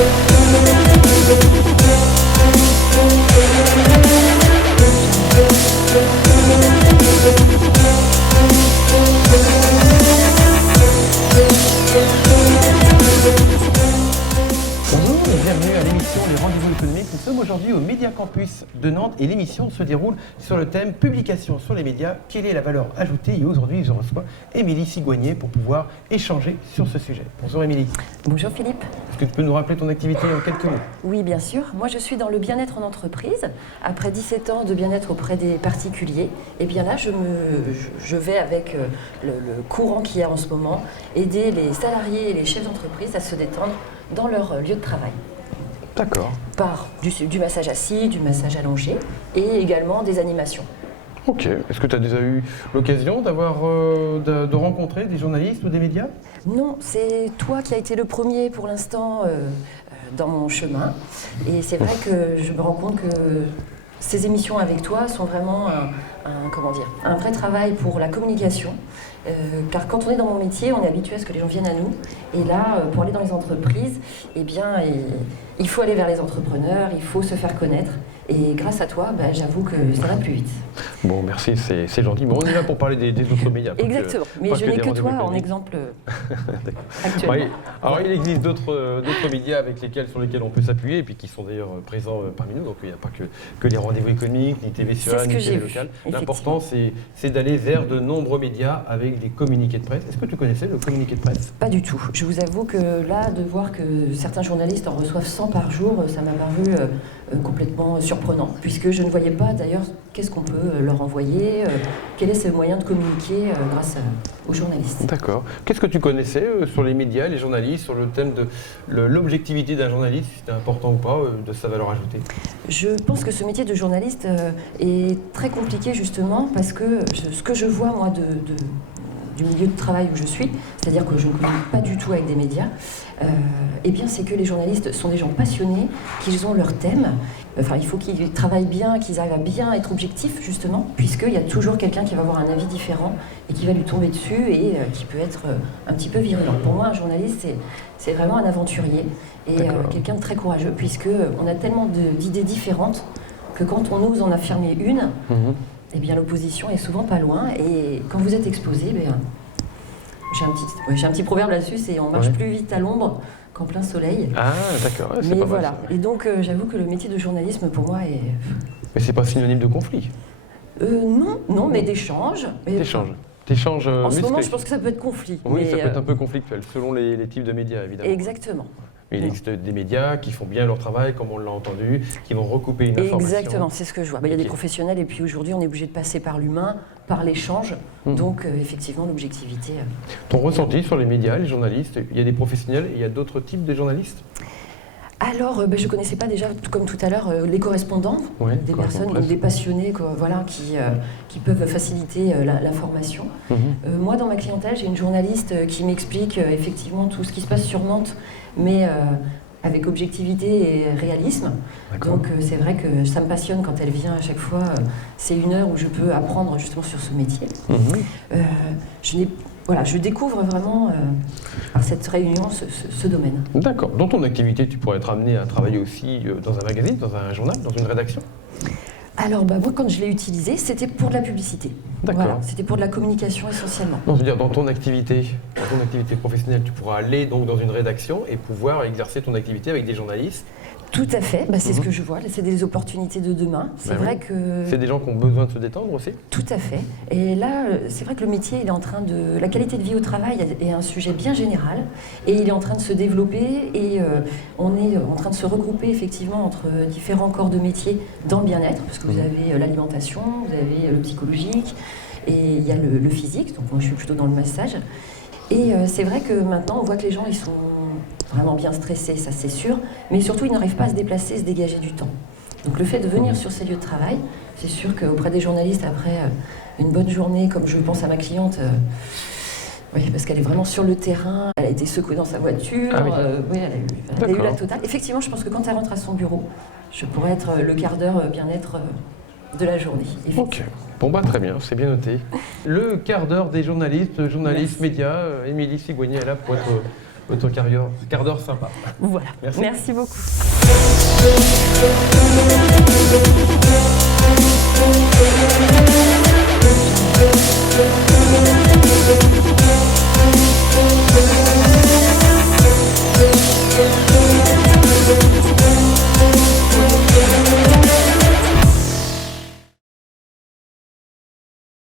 Bonjour et bienvenue à l'émission Les Rendez-vous économiques. Nous sommes aujourd'hui au Média Campus de Nantes et l'émission se déroule sur le thème publication sur les médias, quelle est la valeur ajoutée? Et aujourd'hui, je reçois Émilie Sigouagnier pour pouvoir échanger sur ce sujet. Bonjour Émilie. Bonjour Philippe. Est-ce que tu peux nous rappeler ton activité en quelques mots? Oui, bien sûr. Moi, je suis dans le bien-être en entreprise. Après 17 ans de bien-être auprès des particuliers, et bien là, je vais avec le courant qu'il y a en ce moment, aider les salariés et les chefs d'entreprise à se détendre dans leur lieu de travail. D'accord. Par du massage assis, du massage allongé et également des animations. Ok. Est-ce que tu as déjà eu l'occasion de rencontrer des journalistes ou des médias? Non, c'est toi qui as été le premier pour l'instant dans mon chemin. Et c'est vrai que je me rends compte que ces émissions avec toi sont vraiment un vrai travail pour la communication. Car quand on est dans mon métier, on est habitué à ce que les gens viennent à nous. Et là, pour aller dans les entreprises, eh bien, il faut aller vers les entrepreneurs, il faut se faire connaître. Et grâce à toi, j'avoue que ça va plus vite. Bon, merci, c'est gentil. Bon, on est là pour parler des autres médias. Exactement, mais je n'ai que toi en exemple actuellement. Oui. Alors, il existe d'autres médias sur lesquels on peut s'appuyer et puis qui sont d'ailleurs présents parmi nous. Donc, il n'y a pas que les rendez-vous économiques, ni TVCA, ni télé locale. L'important, c'est d'aller vers de nombreux médias avec des communiqués de presse. Est-ce que tu connaissais le communiqué de presse? Pas du tout. Je vous avoue que là, de voir que certains journalistes en reçoivent 100 par jour, ça m'a paru complètement surprenant, puisque je ne voyais pas d'ailleurs qu'est-ce qu'on peut leur envoyer, quel est ce moyen de communiquer grâce aux journalistes. D'accord. Qu'est-ce que tu connaissais sur les médias, les journalistes, sur le thème de l'objectivité d'un journaliste, si c'était important ou pas, de sa valeur ajoutée? Je pense que ce métier de journaliste est très compliqué justement parce que ce que je vois moi du milieu de travail où je suis, c'est-à-dire que je ne communique pas du tout avec des médias, eh bien c'est que les journalistes sont des gens passionnés, qu'ils ont leur thème. Enfin, il faut qu'ils travaillent bien, qu'ils arrivent à bien être objectifs justement, puisqu'il y a toujours quelqu'un qui va avoir un avis différent et qui va lui tomber dessus et qui peut être un petit peu virulent. Pour moi, un journaliste, c'est vraiment un aventurier et quelqu'un de très courageux, puisqu'on a tellement d'idées différentes que quand on ose en affirmer une, eh bien l'opposition est souvent pas loin et quand vous êtes exposé, j'ai un petit proverbe là-dessus, c'est on marche plus vite à l'ombre qu'en plein soleil. Ah d'accord, c'est mais pas voilà. mal, Et donc j'avoue que le métier de journalisme pour moi est... Mais c'est pas synonyme de conflit? Non, mais d'échange. D'échange en ce musclé. moment, je pense que ça peut être conflit. Oui, mais, ça peut être un peu conflictuel, selon les types de médias évidemment. Exactement. Mais il existe des médias qui font bien leur travail, comme on l'a entendu, qui vont recouper une information. Exactement, c'est ce que je vois. Il y a des professionnels et puis aujourd'hui on est obligé de passer par l'humain, par l'échange. Donc effectivement l'objectivité. Ton ressenti sur les médias, les journalistes, il y a des professionnels et il y a d'autres types de journalistes? Alors, je ne connaissais pas déjà, comme tout à l'heure, les correspondants, des personnes, donc des passionnés qui peuvent faciliter l'information. Moi, dans ma clientèle, j'ai une journaliste qui m'explique effectivement tout ce qui se passe sur Nantes, mais avec objectivité et réalisme. Donc, c'est vrai que ça me passionne quand elle vient à chaque fois. C'est une heure où je peux apprendre justement sur ce métier. Je découvre vraiment par cette réunion ce domaine. D'accord. Dans ton activité, tu pourrais être amené à travailler aussi dans un magazine, dans un journal, dans une rédaction? Alors moi quand je l'ai utilisé, c'était pour de la publicité. D'accord. Voilà, c'était pour de la communication essentiellement. Non, je veux dire, dans ton activité professionnelle, tu pourras aller donc dans une rédaction et pouvoir exercer ton activité avec des journalistes. Tout à fait, c'est ce que je vois, c'est des opportunités de demain. C'est vrai que... C'est des gens qui ont besoin de se détendre aussi? Tout à fait. Et là, c'est vrai que le métier, il est en train de... La qualité de vie au travail est un sujet bien général et il est en train de se développer et on est en train de se regrouper effectivement entre différents corps de métier dans le bien-être, parce que vous avez l'alimentation, vous avez le psychologique et il y a le physique, donc moi je suis plutôt dans le massage. Et c'est vrai que maintenant, on voit que les gens, ils sont vraiment bien stressés, ça c'est sûr, mais surtout, ils n'arrivent pas à se déplacer, se dégager du temps. Donc le fait de venir sur ces lieux de travail, c'est sûr qu'auprès des journalistes, après une bonne journée, comme je pense à ma cliente, parce qu'elle est vraiment sur le terrain, elle a été secouée dans sa voiture, elle a eu la totale. Effectivement, je pense que quand elle rentre à son bureau, je pourrais être le quart d'heure bien-être de la journée. Ok. Bon très bien, c'est bien noté. Le quart d'heure des journalistes médias, Émilie Sigouagnier est là pour être Votre quart d'heure sympa. Voilà. Merci beaucoup.